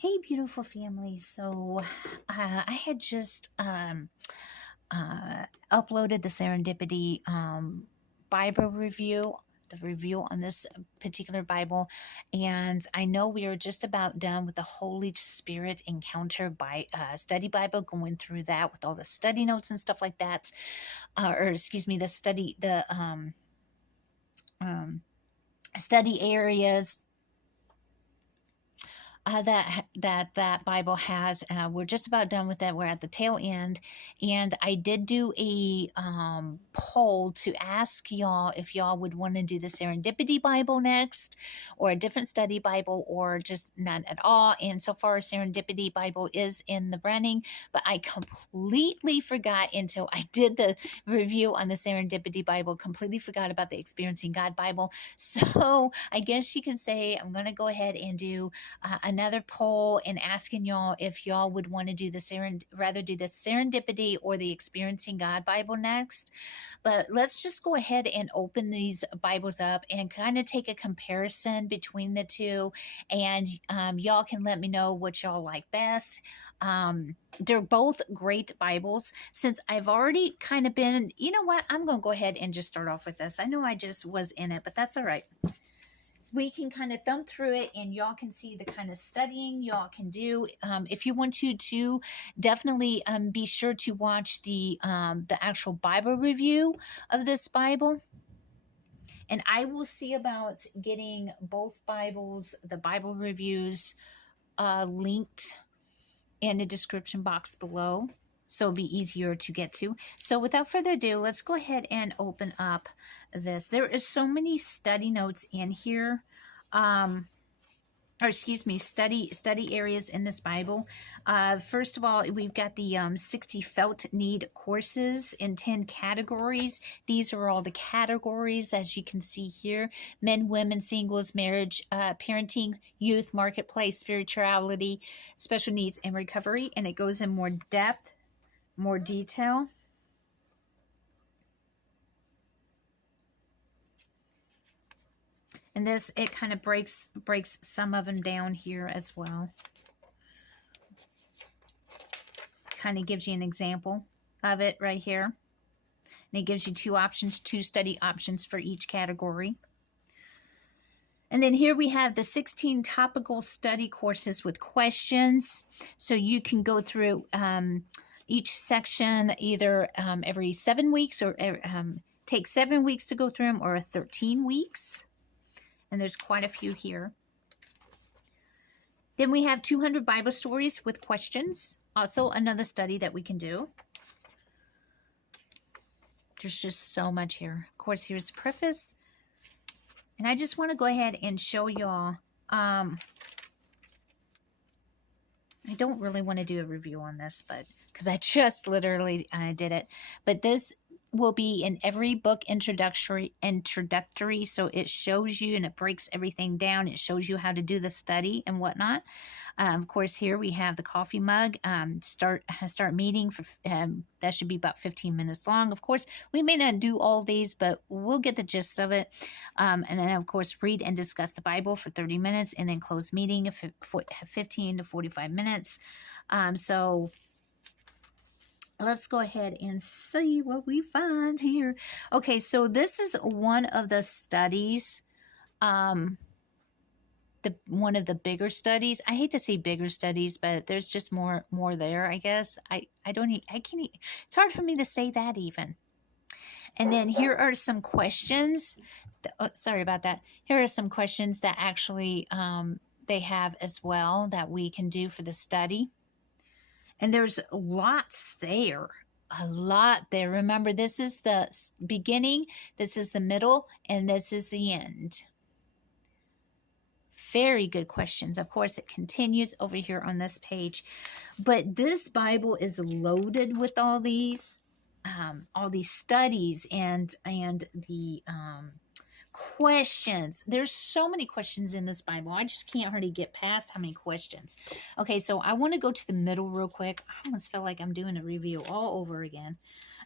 Hey, beautiful family. So, I had just uploaded the Serendipity Bible review, the review on this particular Bible, and I know we are just about done with the Holy Spirit Encounter by Study Bible, going through that with all the study notes and stuff like that, or excuse me, um, study areas that Bible has. We're just about done with it. We're at the tail end, and I did do a poll to ask y'all if y'all would want to do the Serendipity Bible next, or a different study Bible, or just none at all. And so far, Serendipity Bible is in the running, but I completely forgot until I did the review on the Serendipity Bible. Completely forgot about the Experiencing God Bible. So I guess you can say I'm going to go ahead and do another poll and asking y'all if y'all would want to do rather do the Serendipity or the Experiencing God Bible next. But let's just go ahead and open these Bibles up and kind of take a comparison between the two, and y'all can let me know what y'all like best. They're both great Bibles. Since I've already kind of been, you know what, I'm going to go ahead and just start off with this. I know I just was in it, but that's all right. We can kind of thumb through it, and y'all can see the kind of studying y'all can do. If you want to definitely be sure to watch the actual Bible review of this Bible. And I will see about getting both Bibles, the Bible reviews, linked in the description box below, so it'll be easier to get to. So without further ado, let's go ahead and open up this. There is so many study notes in here, or excuse me, study areas in this Bible. First of all, we've got the 60 felt need courses in 10 categories. These are all the categories, as you can see here: men, women, singles, marriage, parenting, youth, marketplace, spirituality, special needs, and recovery. And it goes in more depth, more detail. And this, it kind of breaks some of them down here as well. Kind of gives you an example of it right here. And it gives you two study options for each category. And then here we have the 16 topical study courses with questions. So you can go through each section either every 7 weeks, or take 7 weeks to go through them, or 13 weeks. And there's quite a few here. Then we have 200 Bible stories with questions. Also another study that we can do. There's just so much here. Of course, here's the preface. And I just want to go ahead and show y'all. I don't really want to do a review on this, but because I just literally did it. But this will be in every book introductory, so it shows you and it breaks everything down. It shows you how to do the study and whatnot. Of course, here we have the coffee mug. Start meeting for that should be about 15 minutes long. Of course, we may not do all these, but we'll get the gist of it. And then, of course, read and discuss the Bible for 30 minutes, and then close meeting for 15 to 45 minutes. So let's go ahead and see what we find here. Okay, so this is one of the studies, one of the bigger studies. I hate to say bigger studies, but there's just more there, I guess. I can't, it's hard for me to say that even. And then here are some questions. Sorry about that. Here are some questions that actually they have as well that we can do for the study. And there's lots there, a lot there. Remember, this is the beginning, this is the middle, and this is the end. Very good questions. Of course, it continues over here on this page. But this Bible is loaded with all these studies and the questions. There's so many questions in this Bible. I just can't hardly get past how many questions. Okay, so I want to go to the middle real quick. I almost feel like I'm doing a review all over again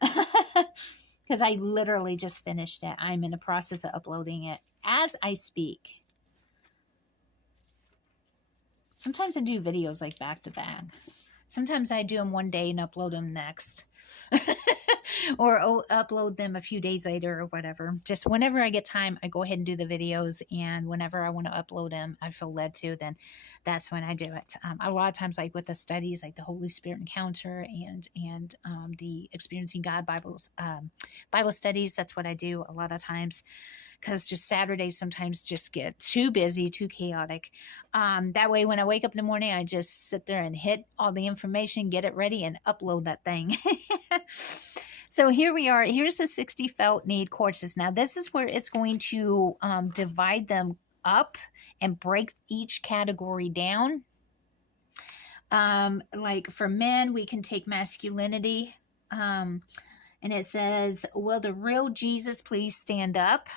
because I literally just finished it. I'm in the process of uploading it as I speak. Sometimes I do videos like back to back. Sometimes I do them one day and upload them next. Or upload them a few days later or whatever. Just whenever I get time, I go ahead and do the videos. And whenever I want to upload them, I feel led to, then that's when I do it. A lot of times, like with the studies, like the Holy Spirit Encounter and the Experiencing God Bible studies, that's what I do a lot of times. Because just Saturdays sometimes just get too busy, too chaotic. That way, when I wake up in the morning, I just sit there and hit all the information, get it ready, and upload that thing. So here we are. Here's the 60 felt need courses. Now, this is where it's going to divide them up and break each category down. Like for men, we can take masculinity. And it says, will the real Jesus please stand up?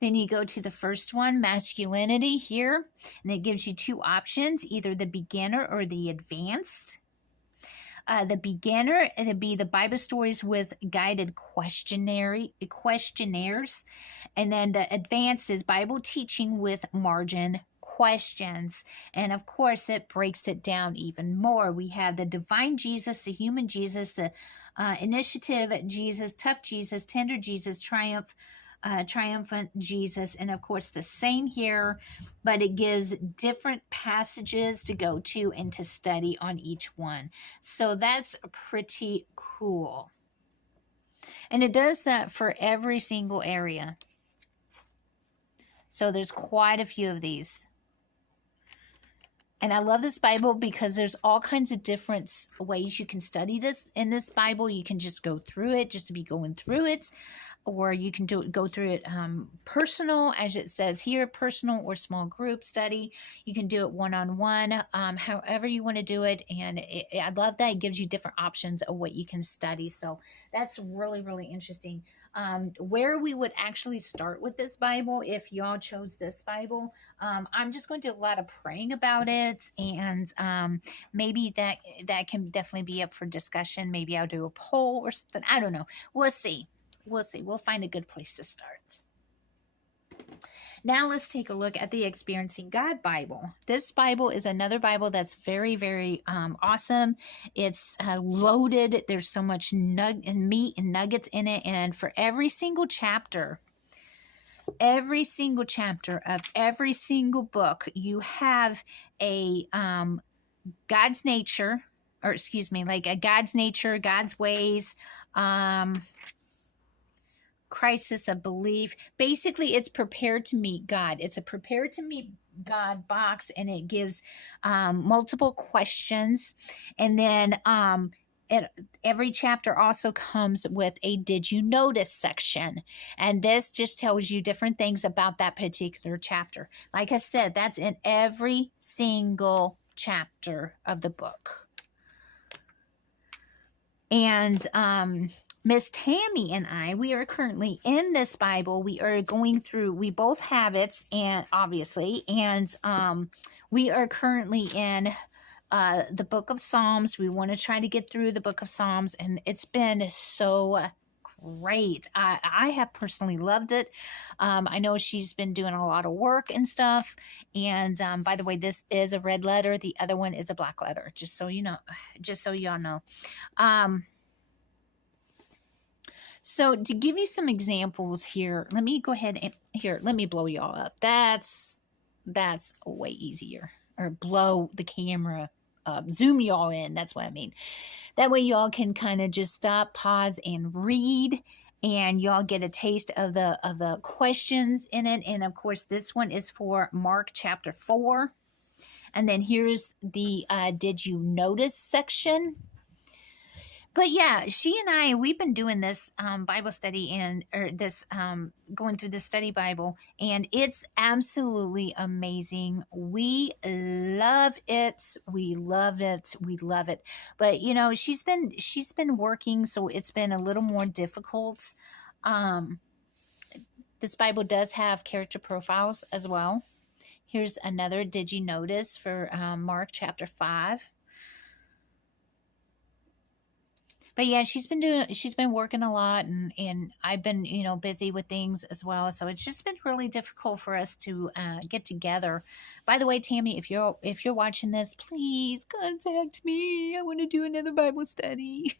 Then you go to the first one, masculinity here, and it gives you two options, either the beginner or the advanced. The beginner, it'd be the Bible stories with guided questionnaires. And then the advanced is Bible teaching with margin questions. And of course, it breaks it down even more. We have the divine Jesus, the human Jesus, the initiative Jesus, tough Jesus, tender Jesus, triumphant Jesus, and of course the same here, but it gives different passages to go to and to study on each one. So that's pretty cool. And it does that for every single area. So there's quite a few of these. And I love this Bible because there's all kinds of different ways you can study this in this Bible. You can just go through it just to be going through it. Or you can go through it personal, as it says here, personal or small group study. You can do it one-on-one, however you want to do it. And I love that. It gives you different options of what you can study. So that's really, really interesting. Where we would actually start with this Bible, if y'all chose this Bible, I'm just going to do a lot of praying about it. And maybe that can definitely be up for discussion. Maybe I'll do a poll or something. I don't know. We'll see. We'll see. We'll find a good place to start. Now let's take a look at the Experiencing God Bible. This Bible is another Bible that's very, very awesome. It's loaded. There's so much meat and nuggets in it. And for every single chapter of every single book, you have a God's nature, or excuse me, like a God's nature, God's ways, crisis of belief. Basically, it's prepared to meet God. It's a prepared to meet God box, and it gives multiple questions. And then every chapter also comes with a did you notice section. And this just tells you different things about that particular chapter. Like I said, that's in every single chapter of the book. And Miss Tammy and I, we are currently in this Bible. We are going through, we both have it, and obviously, and we are currently in the book of Psalms. We want to try to get through the book of Psalms, and it's been so great. I have personally loved it. I know she's been doing a lot of work and stuff. And by the way, this is a red letter. The other one is a black letter, just so you know, just so y'all know. So to give you some examples here, let me go ahead and let me blow y'all up. That's way easier. Or blow the camera up, zoom y'all in. That's what I mean. That way y'all can kind of just stop, pause, and read, and y'all get a taste of the questions in it. And of course, this one is for Mark chapter 4. And then here's the did you notice section. But yeah, she and I, we've been doing this Bible study going through this study Bible, and it's absolutely amazing. We love it. We love it. We love it. But you know, she's been working, so it's been a little more difficult. This Bible does have character profiles as well. Here's another did you notice for Mark chapter 5. but yeah, she's been working a lot, and I've been, busy with things as well. So it's just been really difficult for us to get together. By the way, Tammy, if you're watching this, please contact me. I want to do another Bible study.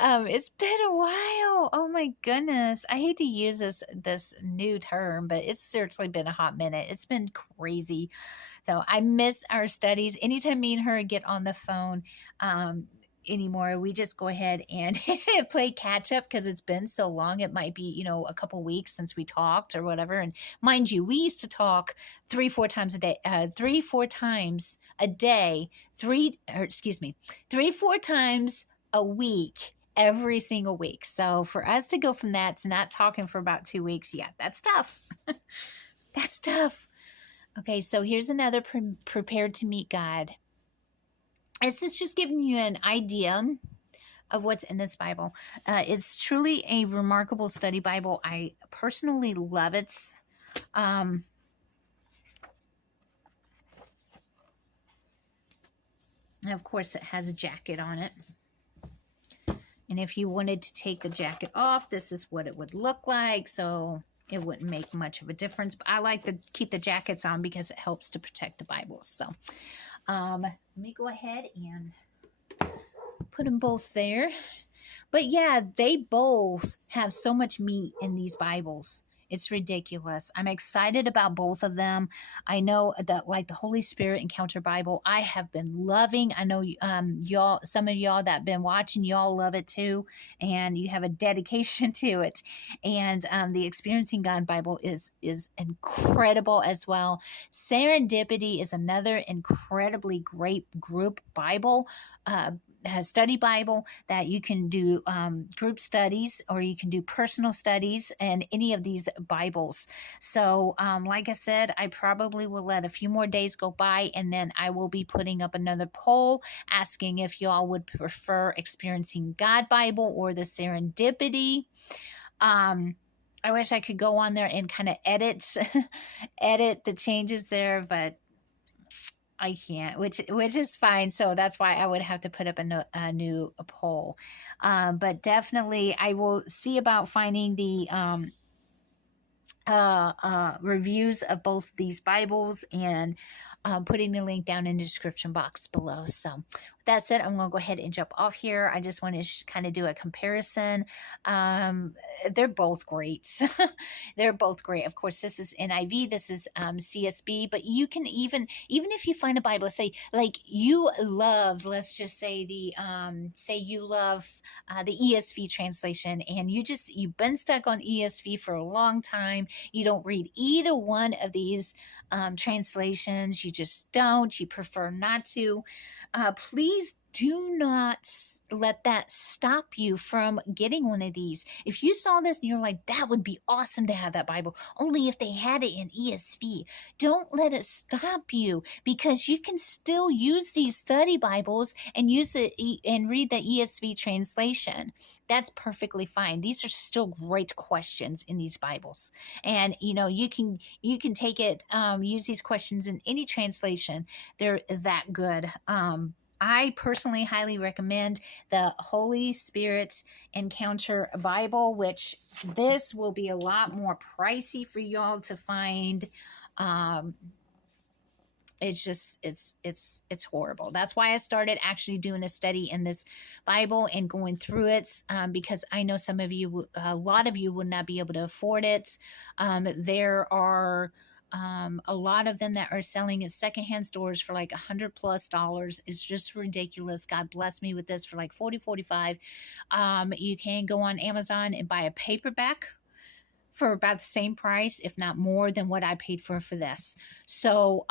It's been a while. Oh my goodness. I hate to use this new term, but it's seriously been a hot minute. It's been crazy. So I miss our studies. Anytime me and her get on the phone, anymore, we just go ahead and play catch up because it's been so long. It might be, a couple weeks since we talked or whatever. And mind you, we used to talk 3-4 times a day, 3-4 times a day, 3-4 times a week, every single week. So for us to go from that to not talking for about 2 weeks, yeah, that's tough. That's tough. Okay, so here's another prepared to meet God. This is just giving you an idea of what's in this Bible. It's truly a remarkable study Bible. I personally love it. Of course, it has a jacket on it. And if you wanted to take the jacket off, this is what it would look like. So it wouldn't make much of a difference. But I like to keep the jackets on because it helps to protect the Bibles. So let me go ahead and put them both there. But yeah, they both have so much meat in these Bibles. It's ridiculous. I'm excited about both of them. I know that, like the Holy Spirit Encounter Bible, I have been loving. I know y'all, some of y'all that have been watching, y'all love it too, and you have a dedication to it. And the Experiencing God Bible is incredible as well. Serendipity is another incredibly great group Bible. Study Bible that you can do group studies, or you can do personal studies in any of these Bibles. So like I said, I probably will let a few more days go by, and then I will be putting up another poll asking if y'all would prefer Experiencing God Bible or the Serendipity. I wish I could go on there and kind of edit the changes there, but I can't, which is fine. So that's why I would have to put up a new poll. But definitely, I will see about finding the reviews of both these Bibles and putting the link down in the description box below. So with that said, I'm going to go ahead and jump off here. I just want to kind of do a comparison. They're both great. They're both great. Of course, this is NIV, this is CSB, but you can even if you find a Bible, say like you love, let's just say say you love the ESV translation, and you've been stuck on ESV for a long time. You don't read either one of these translations. You just don't. You prefer not to. Please do not let that stop you from getting one of these. If you saw this and you're like, that would be awesome to have that Bible, only if they had it in ESV, don't let it stop you, because you can still use these study Bibles and use it and read the ESV translation. That's perfectly fine. These are still great questions in these Bibles. And, you can take it, use these questions in any translation. They're that good. I personally highly recommend the Holy Spirit Encounter Bible, which this will be a lot more pricey for y'all to find. It's horrible. That's why I started actually doing a study in this Bible and going through it, because I know a lot of you would not be able to afford it. There are a lot of them that are selling at secondhand stores for like $100+. It's just ridiculous. God bless me with this for like $40-$45. You can go on Amazon and buy a paperback for about the same price, if not more than what I paid for this. So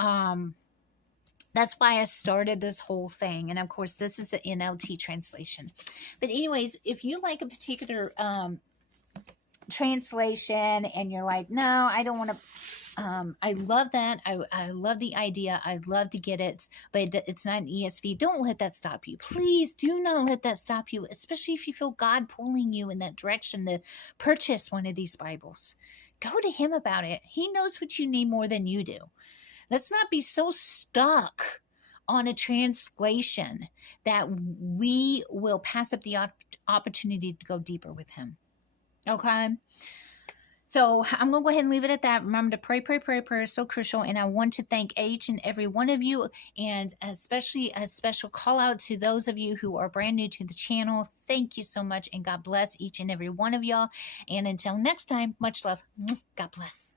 that's why I started this whole thing. And of course, this is the NLT translation. But anyways, if you like a particular translation and you're like, no, I don't want to, I love that. I love the idea. I'd love to get it, but it's not an ESV. Don't let that stop you. Please do not let that stop you, especially if you feel God pulling you in that direction to purchase one of these Bibles. Go to Him about it. He knows what you need more than you do. Let's not be so stuck on a translation, that we will pass up the opportunity to go deeper with him. Okay? So I'm going to go ahead and leave it at that. Remember to pray, pray, pray. Prayer is so crucial. And I want to thank each and every one of you, and especially a special call out to those of you who are brand new to the channel. Thank you so much, and God bless each and every one of y'all. And until next time, much love. God bless.